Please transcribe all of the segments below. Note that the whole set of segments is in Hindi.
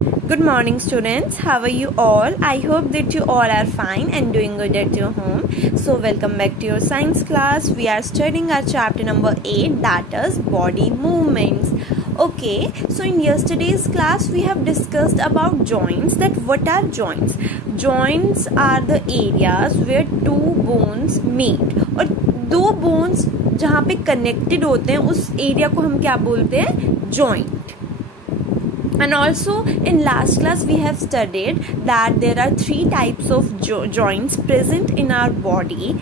Good morning students, how are you all? I hope that you all are fine and doing good at your home. So welcome back to your science class. We are studying our chapter number 8, that is body movements. Okay, so in yesterday's class we have discussed about joints. That what are joints? Joints are the areas where two bones meet. और दो bones जहाँ पे connected होते हैं उस एरिया को हम क्या बोलते हैं? Joint. And also in last class we have studied that there are three types of joints present in our body.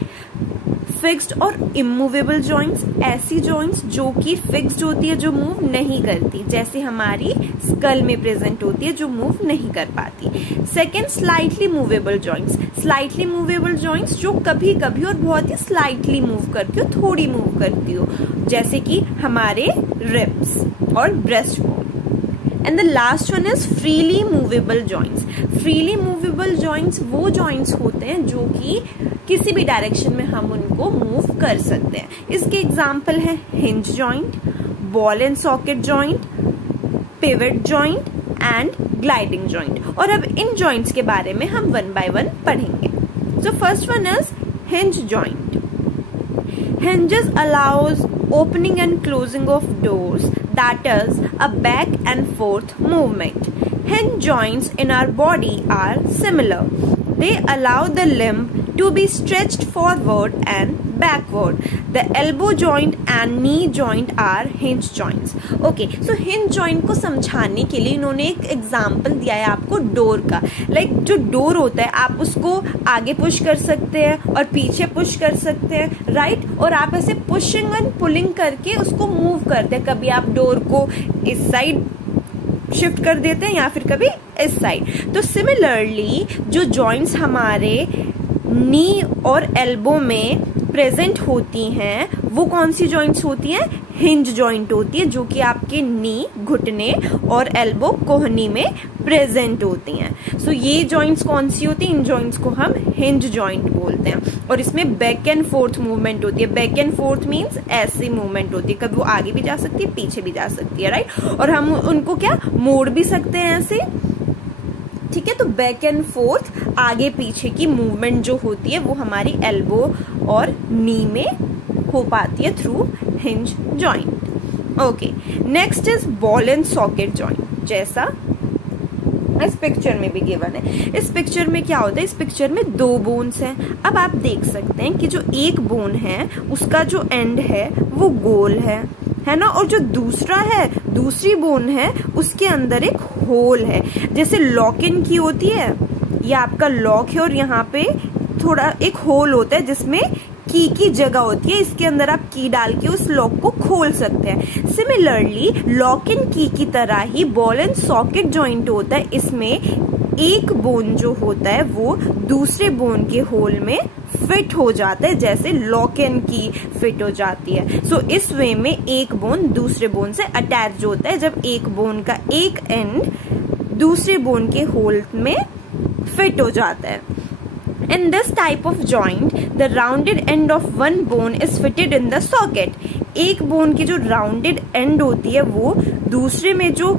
Fixed और इमूवेबल जॉइंट्स, ऐसी जॉइंट्स जो कि फिक्स्ड होती है, जो मूव नहीं करती, जैसे हमारी स्कल में प्रेजेंट होती है, जो मूव नहीं कर पाती. Second, slightly movable joints. Slightly movable joints जो कभी कभी और बहुत ही स्लाइटली मूव करती हो, थोड़ी मूव करती हो, जैसे कि हमारे रिब्स और breast bone. And the last one is freely movable joints. Freely movable joints वो जॉइंट्स होते हैं जो कि किसी भी डायरेक्शन में हम उनको मूव कर सकते हैं. इसके एग्जाम्पल है hinge joint, ball and socket joint, pivot joint and gliding joint. और अब इन जॉइंट्स के बारे में हम वन बाय वन पढ़ेंगे. So first one is hinge joint. Hinges allows opening and closing of doors, that is a back and forth movement. Hinge joints in our body are similar. They allow the limb to be stretched forward and backward. The elbow joint and knee joint are hinge joints. Okay, so hinge joint को समझाने के लिए इन्होंने एक एग्जाम्पल दिया है आपको डोर का. लाइक जो डोर होता है आप उसको आगे पुश कर सकते हैं और पीछे पुश कर सकते हैं, राइट. और आप ऐसे पुशिंग एंड पुलिंग करके उसको मूव करते हैं. कभी आप डोर को इस साइड शिफ्ट कर देते हैं या फिर कभी इस साइड. तो सिमिलरली जो जॉइंट्स हमारे नी और एल्बो में प्रेजेंट होती हैं वो कौन सी जॉइंट्स होती हैं? हिंज जॉइंट होती है, जो कि आपके नी, घुटने और एल्बो, कोहनी में प्रेजेंट होती हैं. सो ये जॉइंट्स कौन सी होती हैं? इन जॉइंट्स को हम हिंज जॉइंट बोलते हैं. और इसमें बैक एंड फोर्थ मूवमेंट होती है. बैक एंड फोर्थ मीन्स ऐसी मूवमेंट होती है, कभी वो आगे भी जा सकती है, पीछे भी जा सकती है, राइट. और हम उनको क्या मोड़ भी सकते हैं ऐसे, ठीक है. तो बैक एंड फोर्थ, आगे पीछे की मूवमेंट जो होती है वो हमारी एल्बो और नी में हो पाती है through hinge joint. Okay, next is ball and socket joint, जैसा इस पिक्चर में भी गिवन है. इस पिक्चर में क्या होता है? इस पिक्चर में दो बोन्स हैं. अब आप देख सकते हैं कि जो एक बोन है उसका जो एंड है वो गोल है ना, और जो दूसरा है, दूसरी बोन है, उसके अंदर एक होल है. जैसे लॉक इन की होती है, ये आपका लॉक है और यहाँ पे थोड़ा एक होल होता है जिसमें की जगह होती है. इसके अंदर आप की डाल के उस लॉक को खोल सकते हैं. सिमिलरली लॉक इन की तरह ही बॉल एंड सॉकेट जॉइंट होता है. इसमें एक बोन जो होता है वो दूसरे बोन के होल में फिट हो जाता है, जैसे लॉक एंड की फिट हो जाती है. सो इस वे में एक बोन दूसरे बोन से अटैच होता है, जब एक बोन का एक एंड दूसरे बोन के होल में फिट हो जाता है. In this type of joint, the rounded end of one bone is fitted in the socket. एक बोन की जो राउंडेड एंड होती है वो दूसरे में जो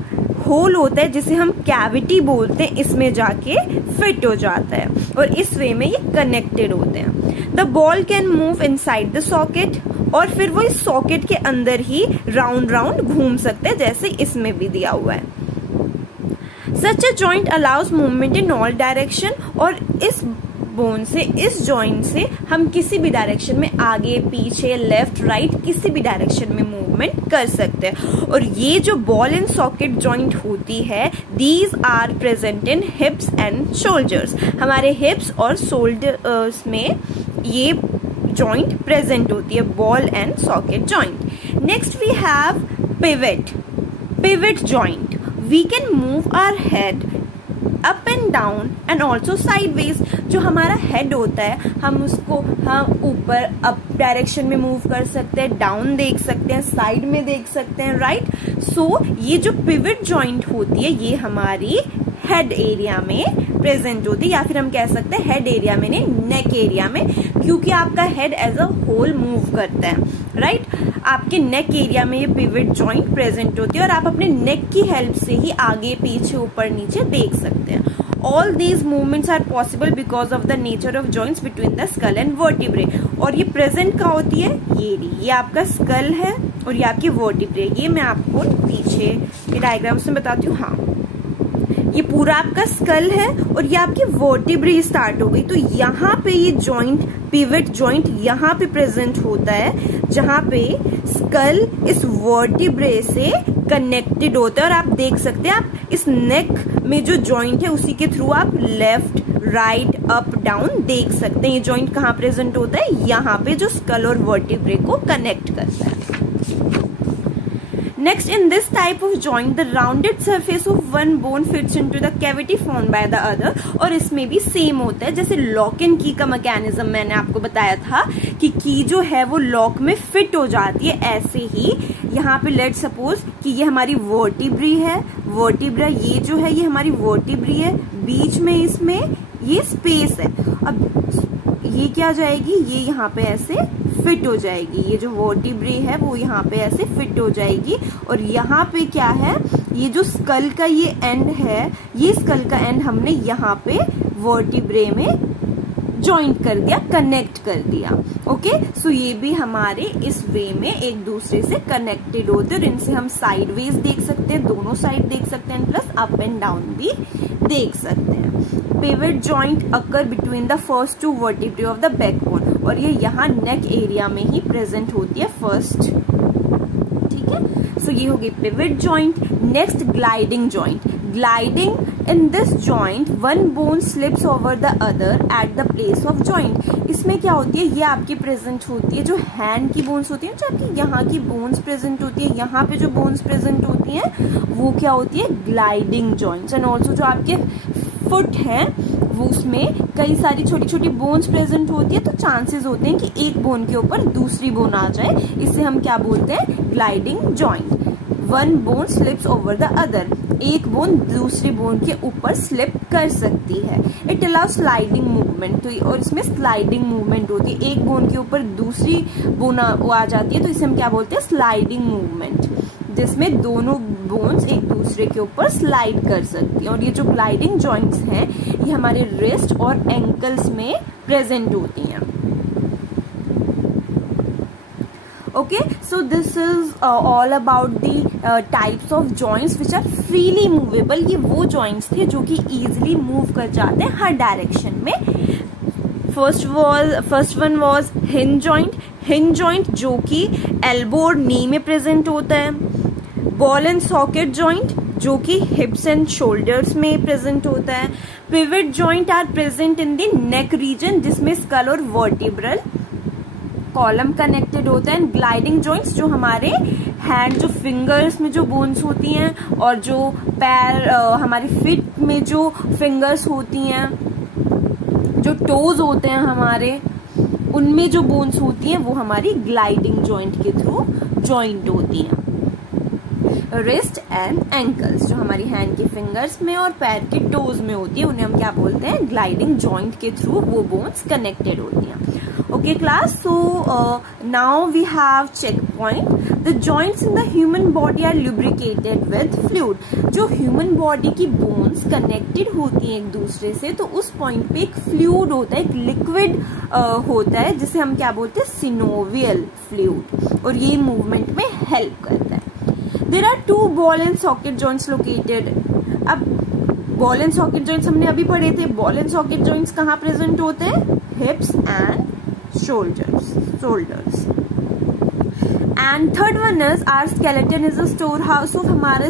होल होता है, जिसे हम कैविटी बोलते हैं, इसमें जाके फिट हो जाता है और इस वे में ये कनेक्टेड होते हैं. The ball can move inside the socket, और फिर वो इस सॉकेट के अंदर ही राउंड राउंड घूम सकते हैं, जैसे इसमें भी दिया हुआ है. Such a joint allows movement in all direction. और इस बोन से, इस जॉइंट से हम किसी भी डायरेक्शन में आगे पीछे लेफ्ट राइट किसी भी डायरेक्शन में मूवमेंट कर सकते हैं. और ये जो बॉल एंड सॉकेट जॉइंट होती है, these are present in hips and shoulders. हमारे हिप्स और शोल्डर्स में ये जॉइंट प्रेजेंट होती है, ball and socket joint. Next we have pivot joint. We can move our head up and down and also sideways. जो हमारा हेड होता है हम उसको ऊपर अप डायरेक्शन में मूव कर सकते हैं, डाउन देख सकते हैं, साइड में देख सकते हैं, राइट. सो ये जो पिवट जॉइंट होती है ये हमारी हेड एरिया में प्रेजेंट होती है, या फिर हम कह सकते हैं हेड एरिया में नहीं, नेक एरिया में, क्योंकि आपका head as a whole move करता है, राइट। आपके नेक एरिया में ये पिवट जॉइंट प्रेजेंट होती है और आप अपने नेक की हेल्प से ही आगे पीछे ऊपर नीचे देख सकते हैं। All these movements are possible because of the nature of joints between the skull and vertebrae। और ये प्रेजेंट कहाँ होती है, ये आपका स्कल है और ये आपकी वर्टिब्रे। ये मैं आपको पीछे डायग्राम्स में बताती हूँ। हाँ, ये पूरा आपका स्कल है और ये आपकी वर्टिब्रे स्टार्ट हो गई, तो यहाँ पे ये जॉइंट, पिवट जॉइंट यहाँ पे प्रेजेंट होता है, जहाँ पे स्कल इस वर्टिब्रे से कनेक्टेड होता है। और आप देख सकते हैं, आप इस नेक में जो जॉइंट है उसी के थ्रू आप लेफ्ट, राइट, अप, डाउन देख सकते हैं। ये जॉइंट कहाँ प्रेजेंट होता है, यहाँ पे जो स्कल और वर्टिब्रे को कनेक्ट करता है। Next, in this type of joint, the rounded surface of one bone fits into the cavity formed by the other। और इसमें भी सेम होता है, जैसे लॉक एंड की का मैकेनिज्म मैंने आपको बताया था कि की जो है वो लॉक में फिट हो जाती है, ऐसे ही यहाँ पे लेट सपोज कि ये हमारी वर्टिब्री है, वर्टिब्रा ये जो है ये हमारी वर्टिब्री है, बीच में इसमें ये स्पेस है। अब ये क्या जाएगी, ये यहाँ पे ऐसे फिट हो जाएगी, ये जो वर्टिब्रे है वो यहाँ पे ऐसे फिट हो जाएगी। और यहाँ पे क्या है, ये जो स्कल का ये एंड है, ये स्कल का एंड हमने यहाँ पे वर्टिब्रे में जॉइंट कर दिया, कनेक्ट कर दिया। ओके, सो ये भी हमारे इस वे में एक दूसरे से कनेक्टेड होते हैं और इनसे हम साइडवेज देख सकते हैं, दोनों साइड देख सकते हैं, प्लस अप एंड डाउन भी देख सकते हैं। Pivot joint occur between the first two vertebrae of the backbone. और ये यहाँ नेक एरिया में ही प्रेजेंट होती है फर्स्ट, ठीक है। सो ये होगी pivot joint. Next, gliding joint. Gliding, in this joint one bone slips over the other at the place of joint। इसमें क्या होती है, ये आपकी प्रेजेंट होती है, जो हैंड की बोन्स होती है, जो आपकी यहाँ की बोन्स प्रेजेंट होती है, यहाँ पे जो बोन्स प्रेजेंट होती हैं वो क्या होती है, ग्लाइडिंग जॉइंट्स। एंड ऑल्सो जो आपके फुट है वो उसमें कई सारी छोटी छोटी बोन्स प्रेजेंट होती है, तो चांसेस होते हैं कि एक बोन के ऊपर दूसरी बोन आ जाए, इसे हम क्या बोलते हैं, gliding joint. One bone slips over the other, एक बोन दूसरी बोन के ऊपर स्लिप कर सकती है। इट अलाउ स्लाइडिंग मूवमेंट, तो और इसमें स्लाइडिंग मूवमेंट होती है, एक बोन के ऊपर दूसरी बोन आ जाती है, तो इसे हम क्या बोलते हैं, स्लाइडिंग मूवमेंट, जिसमें दोनों बोन्स एक दूसरे के ऊपर स्लाइड कर सकती है। और ये जो ग्लाइडिंग जॉइंट्स हैं ये हमारे रिस्ट और एंकल्स में प्रेजेंट होती हैं। Okay, so this is all about the types of joints which are freely movable। ये वो joints थे जो कि easily move कर जाते हैं हर direction में। first one was hinge joint। hinge joint जो कि elbow और knee में present होता है। ball and socket joint जो कि hips and shoulders में present होता है। pivot joint are present in the neck region जिसमें skull और vertebral कॉलम कनेक्टेड होता है। ग्लाइडिंग जॉइंट्स जो हमारे हैंड, जो फिंगर्स में जो बोन्स होती हैं और जो पैर हमारी फीट में जो फिंगर्स होती हैं, जो टोज होते हैं हमारे, उनमें जो बोन्स होती हैं वो हमारी ग्लाइडिंग जॉइंट के थ्रू जॉइंट होती हैं। रिस्ट एंड एंकल्स जो हमारी हैंड की फिंगर्स में और पैर के टोज में होती है, उन्हें हम क्या बोलते हैं, ग्लाइडिंग जॉइंट के थ्रू वो बोन्स कनेक्टेड होती हैं। Okay class, so now we have checkpoint। The joints in the human body are lubricated with fluid। जो human body की bones connected होती हैं एक दूसरे से, तो उस point पे एक fluid होता है, एक liquid होता है, जिसे हम क्या बोलते हैं, synovial fluid, और ये movement में help करता है। There are two ball and socket joints located। अब ball and socket joints हमने अभी पढ़े थे। ball and socket joints कहाँ present होते हैं, hips and shoulders। And third one is our skeleton is a storehouse of। हमारा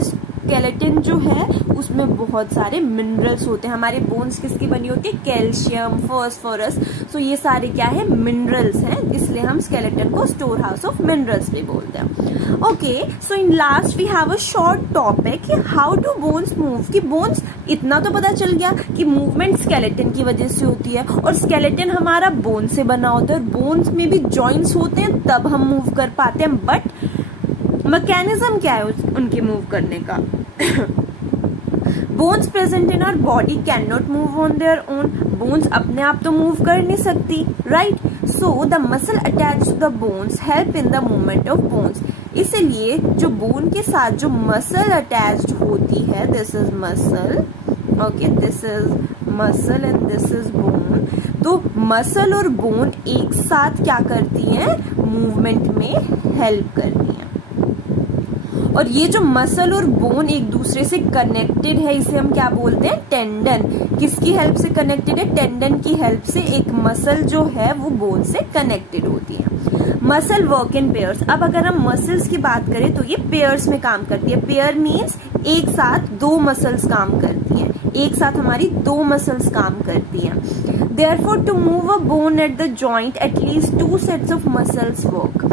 स्केलेटन जो है उसमें बहुत सारे मिनरल्स होते हैं। हमारे बोन्स किसकी बनी होती है, कैल्शियम, फास्फोरस, तो ये सारे क्या है, मिनरल्स हैं, इसलिए हम स्केलेटन को स्टोर हाउस ऑफ मिनरल्स भी बोलते हैं। Okay, so in last we have a short topic, how do bones move. कि बोन्स, इतना तो पता चल गया कि मूवमेंट स्केलेटन की वजह से होती है, और स्केलेटन हमारा बोन से बना होता है, और बोन्स में भी जॉइंट्स होते हैं तब हम मूव कर पाते हैं। बट मैकेनिज्म क्या है उनके मूव करने का। Bones present in our body can not move on their own, bones अपने आप तो मूव कर नहीं सकती, right? So the muscle attach to the bones help in the movement of bones. इसलिए जो बोन के साथ जो मसल अटैच्ड होती है, this is muscle, okay, this is muscle and this is bone. तो मसल और बोन एक साथ क्या करती हैं? मूवमेंट में हेल्प करती हैं। और ये जो मसल और बोन एक दूसरे से कनेक्टेड है, इसे हम क्या बोलते हैं? टेंडन। किसकी हेल्प से कनेक्टेड है? टेंडन की हेल्प से एक मसल जो है वो बोन से कनेक्टेड होती है। Muscle work in pairs. अब अगर हम मसल्स की बात करें तो ये पेयर्स में काम करती है। पेयर मीन्स एक साथ दो मसल्स काम करती हैं, एक साथ हमारी दो मसल्स काम करती हैं। Therefore, to move a bone at the joint, at least two sets of muscles work.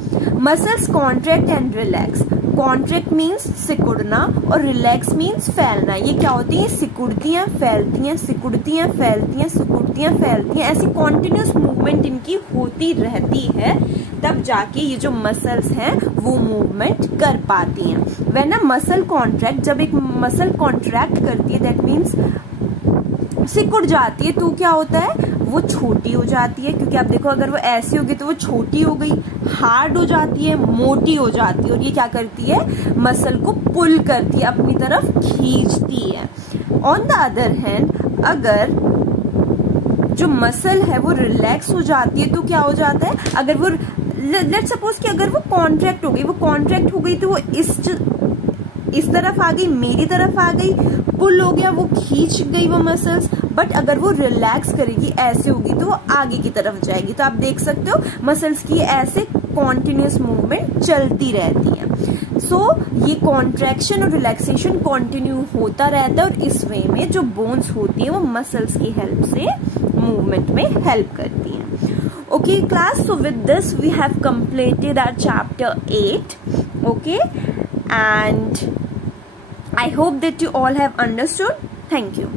Muscles contract and relax. Contract means सिकुड़ना और relax means फैलना। ये क्या होती है? सिकुड़ती हैं, फैलती हैं, सिकुड़ती हैं, फैलती हैं, सिकुड़ती हैं, फैलती हैं। ऐसी कॉन्टिन्यूस मूवमेंट इनकी होती रहती है, तब जाके ये जो मसल्स हैं वो मूवमेंट कर पाती हैं। When a muscle contract, जब एक मसल कॉन्ट्रैक्ट करती है, दैट मीन्स सिकुड़ जाती है, तो क्या होता है? वो छोटी हो जाती है, क्योंकि आप देखो अगर वो ऐसी होगी तो वो छोटी हो गई, हार्ड हो जाती है, मोटी हो जाती है, और ये क्या करती है? मसल को पुल करती है, अपनी तरफ खींचती है। ऑन द अदर हैंड, अगर जो मसल है वो रिलैक्स हो जाती है तो क्या हो जाता है? अगर वो लेट्स सपोज कि अगर वो कॉन्ट्रैक्ट हो गई, वो कॉन्ट्रैक्ट हो गई तो वो इस तरफ आ गई, मेरी तरफ आ गई, पुल हो गया, वो खींच गई वो मसल्स। बट अगर वो रिलैक्स करेगी, ऐसे होगी, तो वो आगे की तरफ जाएगी। तो आप देख सकते हो मसल्स की ऐसे कॉन्टिन्यूस मूवमेंट चलती रहती है। सो ये कॉन्ट्रैक्शन और रिलैक्सेशन कंटिन्यू होता रहता है, और इस वे में जो बोन्स होती है वो मसल्स की हेल्प से मूवमेंट में हेल्प करती हैं। Okay class, so with this we have completed our chapter 8, okay, and I hope that you all have understood. Thank you.